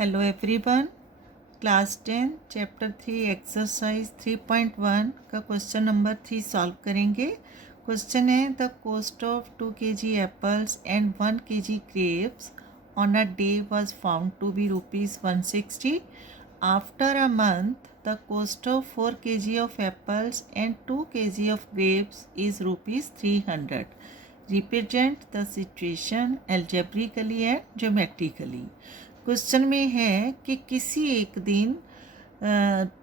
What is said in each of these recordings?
Hello everyone, class 10 chapter 3 exercise 3.1 का question number 3 solve करेंगे। Question है the cost of 2 kg apples and 1 kg grapes on a day was found to be ₹160। After a month the cost of 4 kg of apples and 2 kg of grapes is ₹300। Represent the situation algebraically and geometrically. Question में है कि किसी एक दिन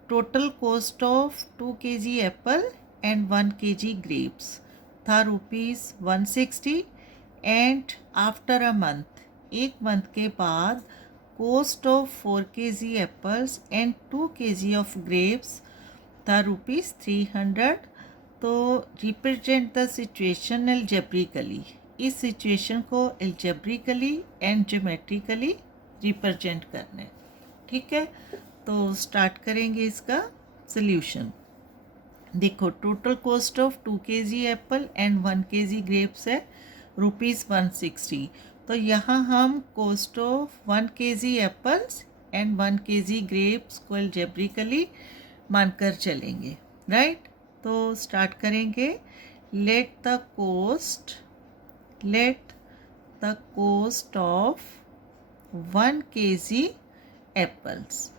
total cost of 2 kg apple and 1 kg grapes था ₹160 and after a month, एक month के बाद cost of 4 kg apples and 2 kg of grapes था ₹300। तो रिप्रेजेंट द सिचुएशन एल्जेब्रिकली, इस सिचुएशन को एल्जेब्रिकली एंड ज्योमेट्रिकली रिप्रेजेंट करना है। ठीक है, तो स्टार्ट करेंगे इसका सल्यूशन। देखो, total cost of 2 kg apple and 1 kg grapes है ₹160। तो यहाँ हम cost of 1 kg apples and 1 kg grapes को एल्जेब्रिकली मानकर चलेंगे, राइट। तो स्टार्ट करेंगे। Let the cost of 1 kg apples,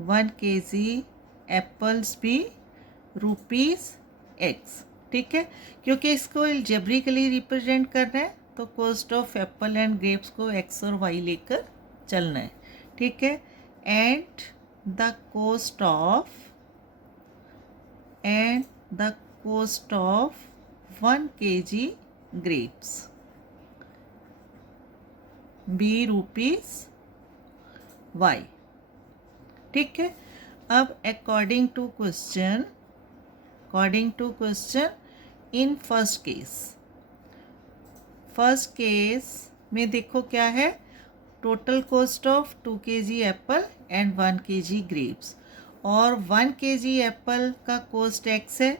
1 kg apples भी ₹X। ठीक है, क्योंकि इसको एल्जेब्रिकली रिप्रेजेंट करना है तो cost of apple and grapes को X और Y लेकर चलना है। ठीक है, and the cost of 1 kg grapes भी ₹Y। ठीक है, अब according to question in first case में देखो क्या है, total cost of 2 kg apple and 1 kg grapes, और 1 kg एप्पल का कॉस्ट X है,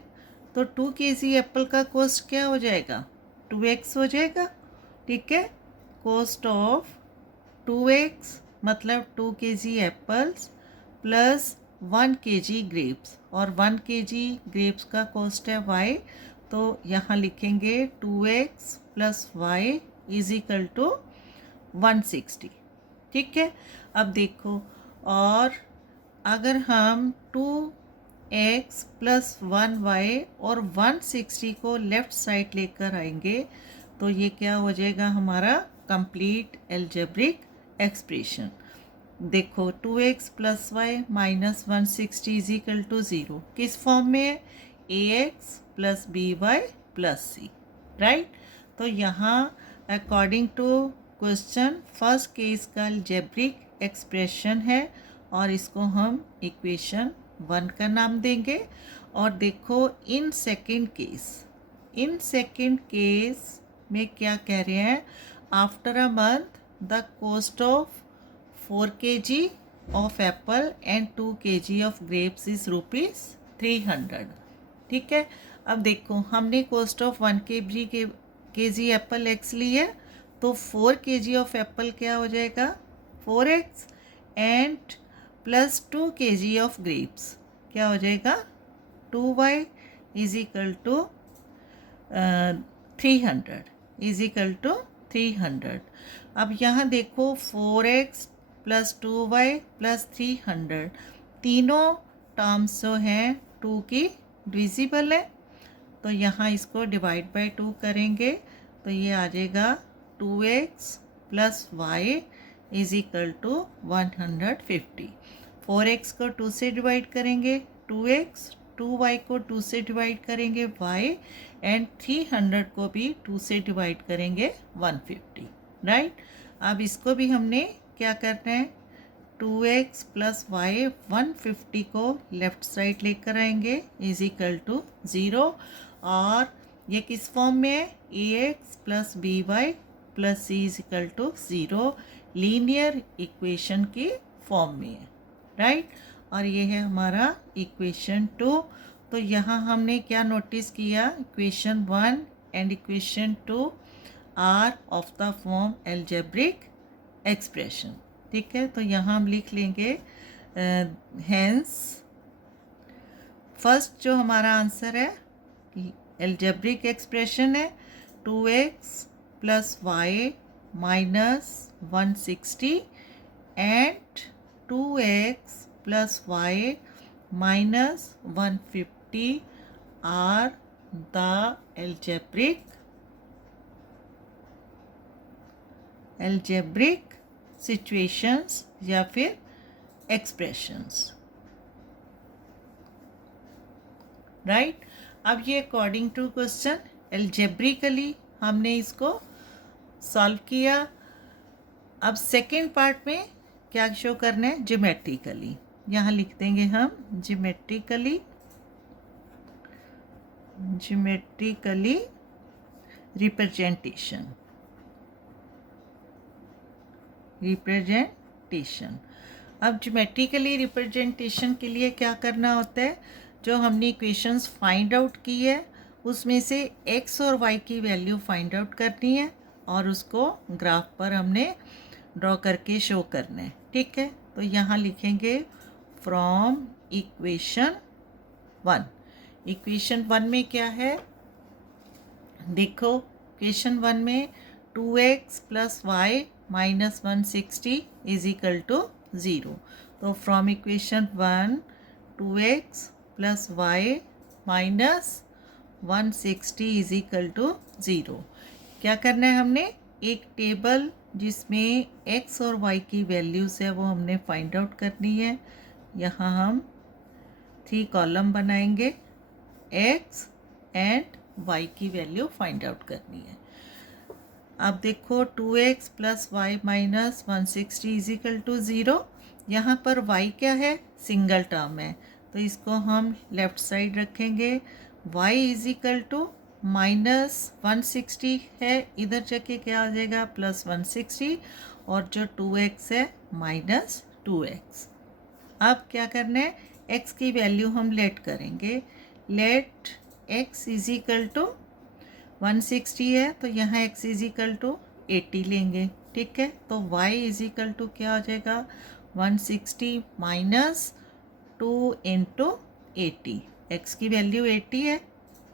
तो 2 kg एप्पल का कॉस्ट क्या हो जाएगा, 2X हो जाएगा। ठीक है, कॉस्ट ऑफ 2X मतलब 2 kg apples plus 1 kg grapes, और 1 kg ग्रेप्स का कॉस्ट है Y, तो यहाँ लिखेंगे 2X plus Y is equal to 160। ठीक है, अब देखो, और अगर हम 2X प्लस 1Y और 160 को लेफ़्ट साइड लेकर आएंगे तो ये क्या हो जाएगा, हमारा कंप्लीट एल्जेब्रिक एक्सप्रेशन। देखो, 2X plus Y minus 160 is equal to 0 किस फॉर्म में है, AX plus BY plus C, right. तो यहाँ according to question first case का एल्जेब्रिक एक्सप्रेशन है और इसको हम इक्वेशन 1 का नाम देंगे। और देखो, इन सेकेंड केस में क्या कह रहे हैं, after a month the cost of 4 kg of apple and 2 kg of grapes is ₹300। ठीक है, अब देखो, हमने cost of 1 kg Apple X ली है, तो 4 kg ऑफ एप्पल क्या हो जाएगा, 4X, and plus 2 kg of grapes क्या हो जाएगा, 2Y इज इक्वल टू 300। अब यहाँ देखो, 4X प्लस 2Y प्लस 300, तीनों टर्म्स जो हैं 2 की डिविजिबल है, तो यहाँ इसको डिवाइड बाय 2 करेंगे तो ये आ जाएगा 2X plus Y is equal to 150। 4X को 2 से डिवाइड करेंगे 2X, 2Y को 2 से डिवाइड करेंगे Y, एंड 300 को भी 2 से डिवाइड करेंगे 150, राइट। अब इसको भी हमने क्या करना है, 2X प्लस Y 150 को लेफ़्ट साइड लेकर आएंगे इज इक्वल टू 0, और ये किस फॉर्म में है, AX plus BY plus C is equal to 0, linear equation की फॉर्म में है, राइट। और ये है हमारा इक्वेशन 2। तो यहाँ हमने क्या नोटिस किया, equation 1 and equation 2 are of the form algebraic expression. ठीक है, तो यहाँ हम लिख लेंगे हेंस फर्स्ट जो हमारा आंसर है एल्जेब्रिक एक्सप्रेशन है 2x plus Y minus 160 and 2x plus Y minus 150 are the algebraic situations या फिर expressions, right? अब ये अकॉर्डिंग टू क्वेश्चन algebraically हमने इसको सॉल्व किया। अब सेकेंड पार्ट में क्या शो करना है, ज्योमेट्रिकली। यहाँ लिख देंगे हम ज्योमेट्रिकली रिप्रेजेंटेशन। अब ज्योमेट्रिकली रिप्रेजेंटेशन के लिए क्या करना होता है, जो हमने इक्वेशंस फाइंड आउट की है उसमें से x और y की वैल्यू फाइंड आउट करनी है और उसको ग्राफ पर हमने ड्रॉ करके शो करना है। ठीक है, तो यहाँ लिखेंगे फ्रॉम इक्वेशन 1। इक्वेशन 1 में क्या है, देखो इक्वेशन 1 में 2x plus Y minus 160 is equal to 0। तो from equation 1 2x plus Y minus 160 is equal to 0। क्या करना है, हमने एक टेबल जिसमें x और y की वैल्यूज़ है वो हमने फाइंड आउट करनी है। यहाँ हम 3 कॉलम बनाएंगे, x एंड y की वैल्यू फाइंड आउट करनी है। अब देखो 2x plus Y minus 160 is equal to 0। यहाँ पर y क्या है, सिंगल टर्म है, तो इसको हम लेफ्ट साइड रखेंगे। y is equal to minus 160 है, इधर जाके क्या आ जाएगा प्लस 160, और जो 2x है माइनस 2x। अब क्या करना है, x की वैल्यू हम लेट करेंगे। Let x is equal to 160 है, तो यहाँ x इज इक्वल टू 80 लेंगे। ठीक है, तो y इज इक्वल टू क्या हो जाएगा 160 माइनस 2 इंटू 80। x की वैल्यू 80 है,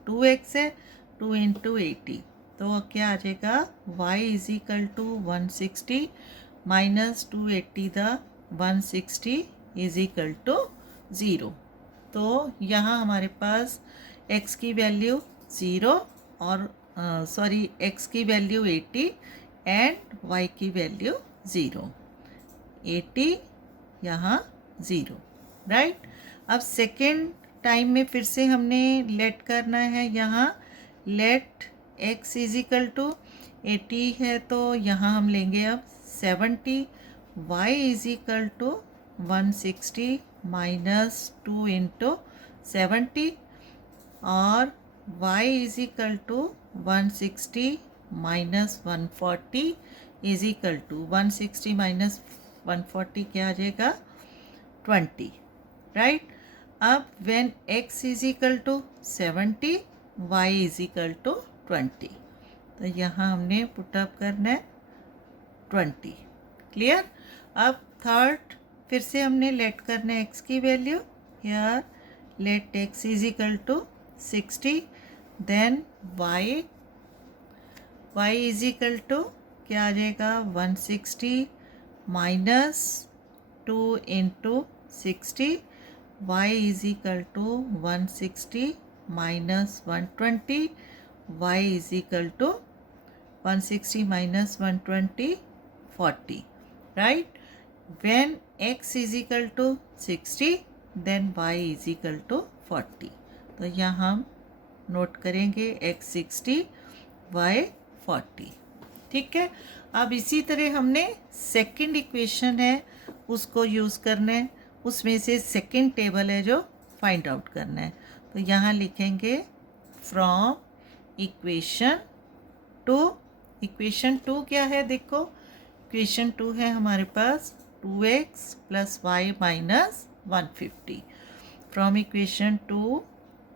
2x है, 2 इंटू 80, तो क्या आ जाएगा y is equal to 160 minus 280 द 160 इज इक्वल टू 0। तो यहाँ हमारे पास x की वैल्यू 0 और x की वैल्यू 80 एंड y की वैल्यू 0, 80 यहाँ 0, राइट। अब सेकेंड टाइम में फिर से हमने लेट करना है। यहाँ let x is equal to 80 है, तो यहाँ हम लेंगे अब 70। y is equal to 160 minus 2 into 70, और y is equal to 160 minus 140 is equal to 160 minus 140 क्या आ जाएगा 20, राइट। अब when x is equal to 70 y is equal to 20, तो यहाँ हमने पुटअप करना है 20। क्लियर। अब थर्ड फिर से हमने लेट करना है x की value. Here let x is equal to 60, then y is equal to क्या आ जाएगा 160 minus 2 into 60, y is equal to 160 minus 120, y is equal to 160 minus 120 40, right. when x is equal to 60 then y is equal to 40, तो यहाँ हम note करेंगे x 60 y 40। ठीक है, अब इसी तरह हमने सेकंड इक्वेशन है उसको यूज़ करना है, उसमें से सेकंड टेबल है जो फाइंड आउट करना है। तो यहाँ लिखेंगे फ्रॉम इक्वेशन 2। इक्वेशन 2 क्या है, देखो इक्वेशन 2 है हमारे पास 2x plus Y minus 150। From equation 2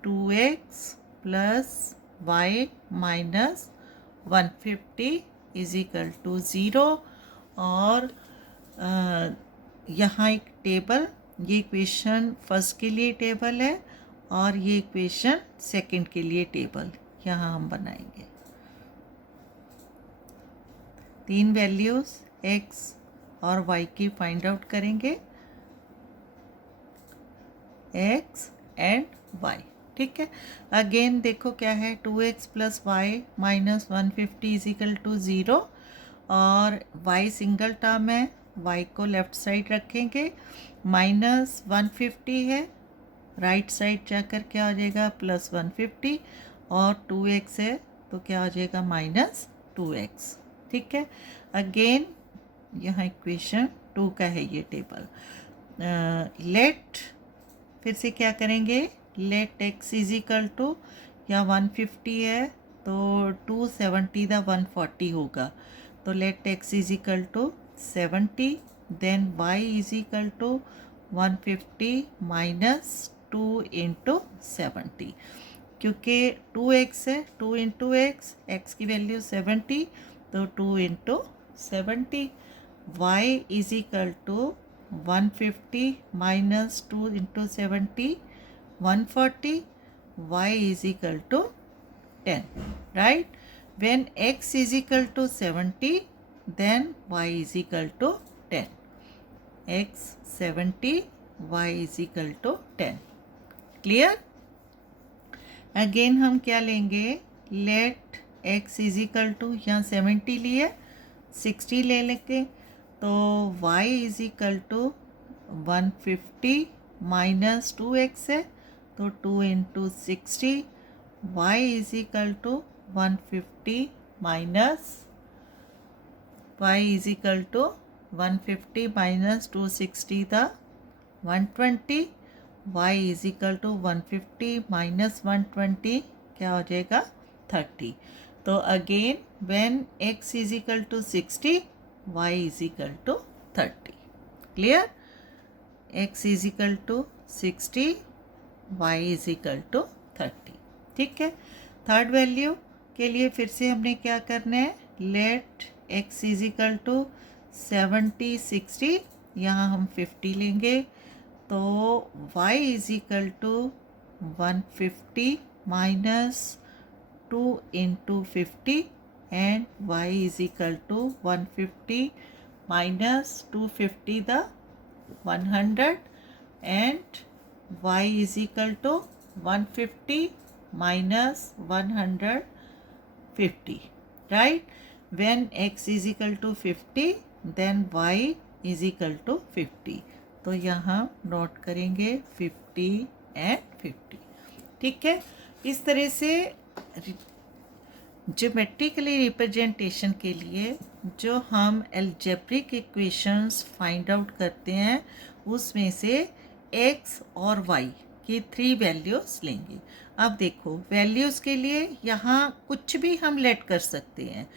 2x plus Y minus 150 is equal to 0, और यहाँ एक टेबल, ये इक्वेशन फर्स्ट के लिए टेबल है और ये इक्वेशन सेकंड के लिए टेबल यहाँ हम बनाएंगे। तीन वैल्यूज़ x और y की फाइंड आउट करेंगे, x एंड y। ठीक है, अगेन देखो क्या है, 2x plus Y minus 150 is equal to 0 और y सिंगल टर्म है, y को लेफ्ट साइड रखेंगे, माइनस 150 है, राइट साइड जाकर क्या हो जाएगा प्लस 150 और 2x है तो क्या हो जाएगा माइनस 2x। ठीक है, अगेन यहाँ इक्वेशन 2 का है ये टेबल। लेट, फिर से क्या करेंगे, let x is equal to, या 150 है तो 270 द 140 होगा, तो let x is equal to 70, then y is equal to 150 minus 2 into 70, क्योंकि 2x है, 2 इंटू x की वैल्यू 70 तो 2 into 70, y is equal to 150 minus 2 into 70 140, y is equal to 10, right? When x is equal to 70, then y is equal to 10. x 70, y is equal to 10. Clear? Again हम क्या लेंगे, let x is equal to, यहाँ 70 लिए 60 ले लेंगे, तो y is equal to 150 minus 2x है तो 2 into 60, y is equal to 150 minus, y is equal to 150 minus 260 था 120, y is equal to 150 minus 120 क्या हो जाएगा 30। तो again when x is equal to 60, y is equal to 30। Clear, x is equal to 60, y is equal to 30। ठीक है, third value के लिए फिर से हमने क्या करना है, let x is equal to 70 60, यहाँ हम 50 लेंगे, तो y is equal to 150 minus 2 into 50 and y is equal to 150 minus 250 the 100 and y is equal to 150 minus 150, right? When x is equal to 50, then y is equal to 50, तो यहाँ note करेंगे 50 and 50। ठीक है, इस तरह से geometrically representation के लिए जो हम अलजेब्रिक इक्वेशंस फाइंड आउट करते हैं उसमें से x और y की 3 वैल्यूज़ लेंगे। अब देखो वैल्यूज़ के लिए यहाँ कुछ भी हम लेट कर सकते हैं,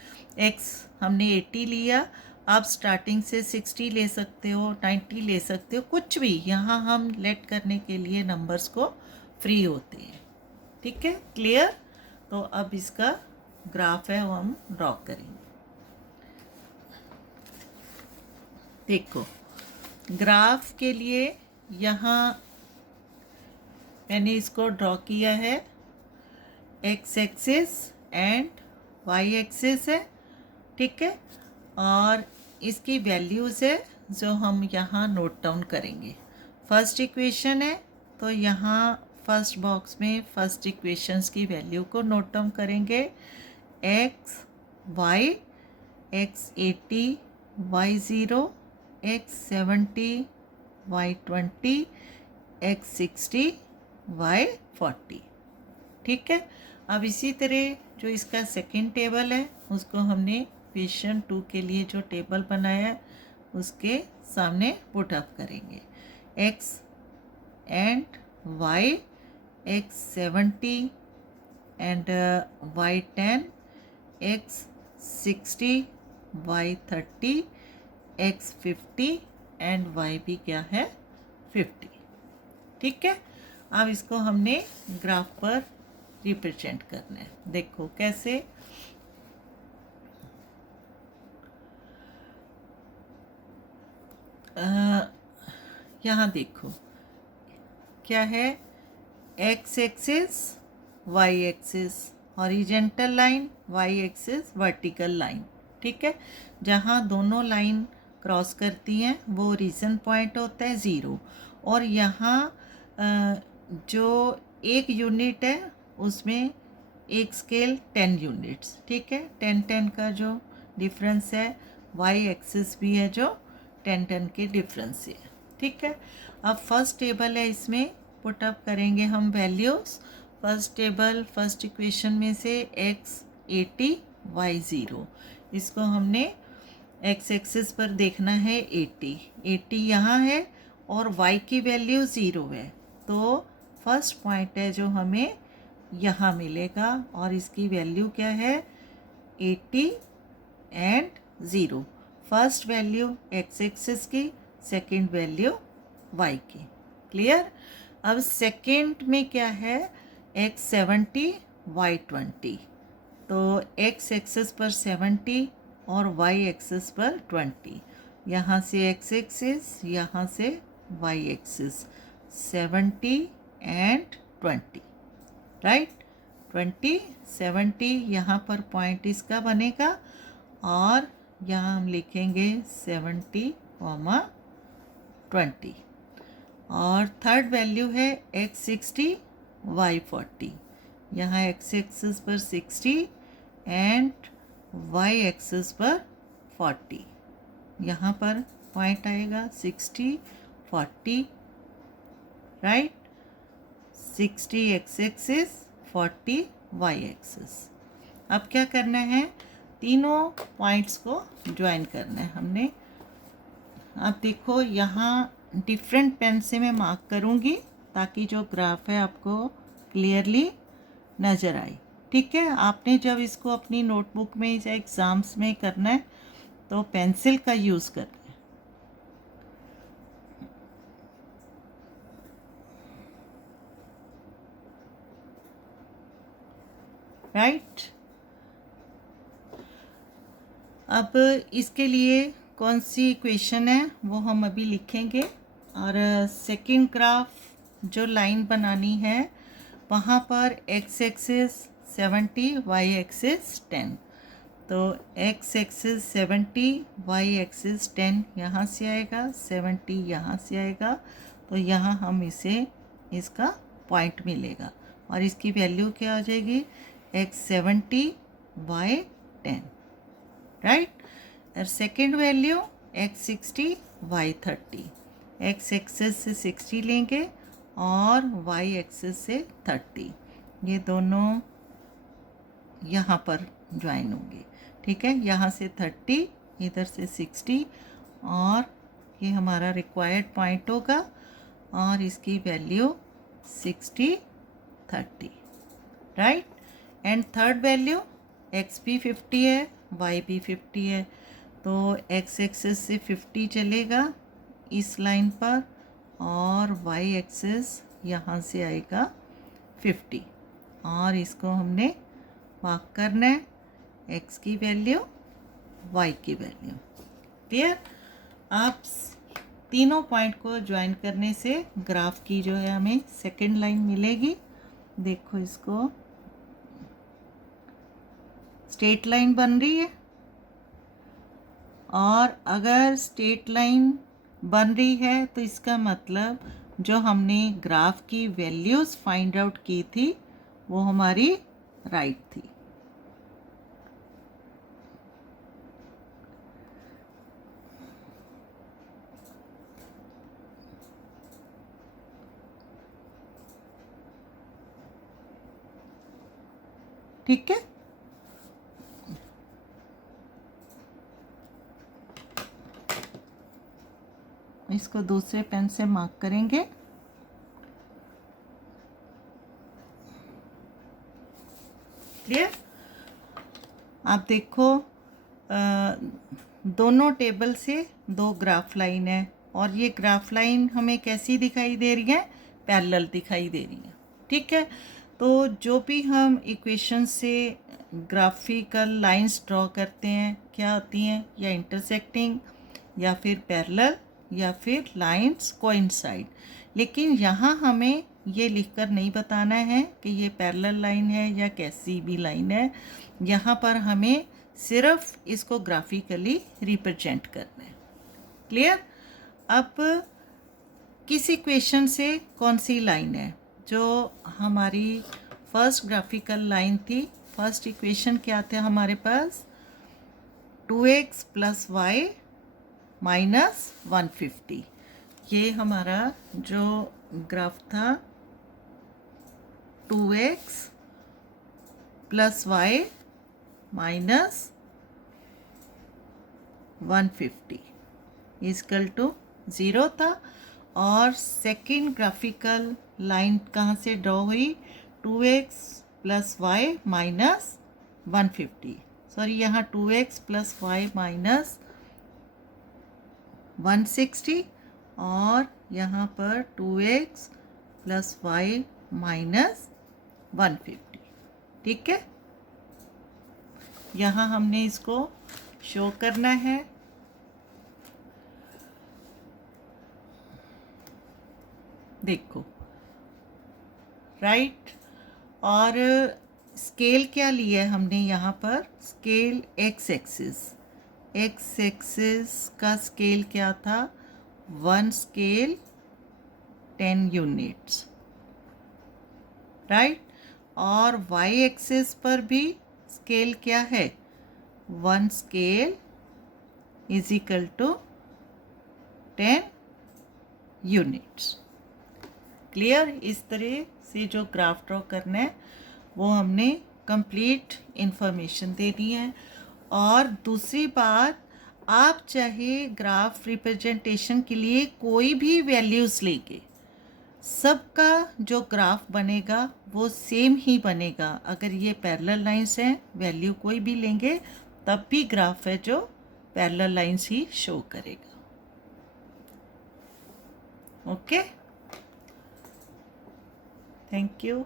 x हमने 80 लिया, आप स्टार्टिंग से 60 ले सकते हो, 90 ले सकते हो, कुछ भी यहाँ हम लेट करने के लिए नंबर्स को फ्री होते हैं। ठीक है, क्लियर? तो अब इसका ग्राफ है वो हम ड्रॉ करेंगे। देखो ग्राफ के लिए यहाँ मैंने इसको ड्रॉ किया है, x axis and y axis है। ठीक है, और इसकी वैल्यूज़ है जो हम यहाँ नोट डाउन करेंगे। फर्स्ट इक्वेशन है तो यहाँ फर्स्ट बॉक्स में फर्स्ट इक्वेशंस की वैल्यू को नोट डाउन करेंगे, x y, x 80 y 0, x 70 y 20, x 60 y 40। ठीक है, अब इसी तरह जो इसका सेकंड टेबल है उसको हमने इक्वेशन 2 के लिए जो टेबल बनाया है उसके सामने पुट अप करेंगे, x and y, x 70 and y 10, x 60 y 30, x 50 and y भी क्या है 50। ठीक है, अब इसको हमने ग्राफ पर रिप्रेजेंट करना है। देखो कैसे, यहाँ देखो क्या है, x axis y axis horizontal line, y axis vertical line. ठीक है, जहाँ दोनों लाइन क्रॉस करती हैं वो रीजन पॉइंट होता है 0। और यहाँ जो एक यूनिट है उसमें एक स्केल 10 यूनिट्स। ठीक है, 10 का जो डिफरेंस है, वाई एक्सिस भी है जो 10 के डिफरेंस से है। ठीक है, अब फर्स्ट टेबल है, इसमें पुट अप करेंगे हम values. First table, first equation में से x 80 y 0, इसको हमने x एक्सिस पर देखना है 80 यहाँ है और y की वैल्यू 0 है, तो फर्स्ट पॉइंट है जो हमें यहाँ मिलेगा और इसकी वैल्यू क्या है 80 and 0। First value x axis की, सेकंड वैल्यू y की। क्लियर। अब सेकंड में क्या है, x 70 y 20, तो x एक्सिस पर 70 और y एक्सिस पर 20। यहाँ से x एक्सिस, यहाँ से y एक्सिस, 70 एंड 20, राइट। 20 70 यहाँ पर पॉइंट इसका बनेगा और यहाँ हम लिखेंगे 70, 20। और थर्ड वैल्यू है x 60 y 40, यहाँ x एक्सिस पर 60 एंड y एक्सिस पर 40। यहाँ पर पॉइंट आएगा 60 40, right. 60 x axis, 40 y axis. अब क्या करना है, तीनों पॉइंट्स को ज्वाइन करना है हमने। आप देखो यहाँ डिफरेंट पेन से मैं मार्क करूँगी ताकि जो ग्राफ है आपको क्लियरली नज़र आए। ठीक है, आपने जब इसको अपनी नोटबुक में या एग्ज़ाम्स में करना है तो पेंसिल का यूज़ करना है। राइट। अब इसके लिए कौन सी इक्वेशन है वो हम अभी लिखेंगे। और सेकंड ग्राफ जो लाइन बनानी है वहाँ पर x एक्सिस 70 y एक्सिस 10, तो x एक्सिस 70 y एक्सिस 10 यहाँ से आएगा, 70 यहाँ से आएगा, तो यहाँ हम इसे इसका पॉइंट मिलेगा और इसकी वैल्यू क्या हो जाएगी, x 70 y 10, राइट। और second value x 60 y 30, x axis से 60 लेंगे और y एक्सिस से 30, ये दोनों यहाँ पर ज्वाइन होंगे। ठीक है, यहाँ से 30, इधर से 60 और ये हमारा रिक्वायर्ड पॉइंट होगा और इसकी value 60 30, right. And third value x भी 50 है, y भी 50 है, तो x एक्सिस से 50 चलेगा इस लाइन पर और y एक्सिस यहाँ से आएगा 50 और इसको हमने मार्क करना है, x की वैल्यू y की वैल्यू। क्लियर। आप तीनों पॉइंट को ज्वाइन करने से ग्राफ की जो है हमें सेकंड लाइन मिलेगी। देखो इसको स्ट्रेट लाइन बन रही है और अगर स्ट्रेट लाइन बन रही है तो इसका मतलब जो हमने ग्राफ की वैल्यूज़ फाइंड आउट की थी वो हमारी राइट थी। ठीक है, इसको दूसरे पेन से मार्क करेंगे। क्लियर। आप देखो दोनों टेबल से दो ग्राफ लाइन है और ये ग्राफ लाइन हमें कैसी दिखाई दे रही है, पैरेलल दिखाई दे रही है। ठीक है, तो जो भी हम इक्वेशन से ग्राफिकल लाइंस ड्रॉ करते हैं क्या होती हैं, या इंटरसेक्टिंग या फिर पैरेलल या फिर लाइंस कोइंसाइड। लेकिन यहाँ हमें ये लिखकर नहीं बताना है कि ये पैरेलल लाइन है या कैसी भी लाइन है। यहाँ पर हमें सिर्फ इसको ग्राफिकली रिप्रेजेंट करना है। क्लियर? अब किस इक्वेशन से कौन सी लाइन है? जो हमारी फर्स्ट ग्राफिकल लाइन थी, फर्स्ट इक्वेशन क्या था हमारे पास? 2x + y - 150। ये हमारा जो ग्राफ था 2x + y - 150 = 0 था। और सेकंड ग्राफिकल लाइन कहाँ से ड्रॉ हुई? 2x + y - 150। सॉरी, यहाँ 2x + y - 160 और यहाँ पर 2x + y - 150। ठीक है, यहाँ हमने इसको शो करना है। देखो, राइट। और स्केल क्या लिया है हमने यहाँ पर? स्केल एक्स एक्सिस का स्केल क्या था? 1 स्केल 10 यूनिट्स, राइट। और वाई एक्सिस पर भी स्केल क्या है? 1 स्केल = 10 यूनिट्स। क्लियर? इस तरह से जो ग्राफ ड्रॉ करना है वो हमने कंप्लीट इंफॉर्मेशन दे दी है। और दूसरी बात, आप चाहे ग्राफ रिप्रेजेंटेशन के लिए कोई भी वैल्यूज़ लेंगे, सबका जो ग्राफ बनेगा वो सेम ही बनेगा। अगर ये पैरेलल लाइंस हैं, वैल्यू कोई भी लेंगे तब भी ग्राफ है जो पैरेलल लाइंस ही शो करेगा। Okay, thank you.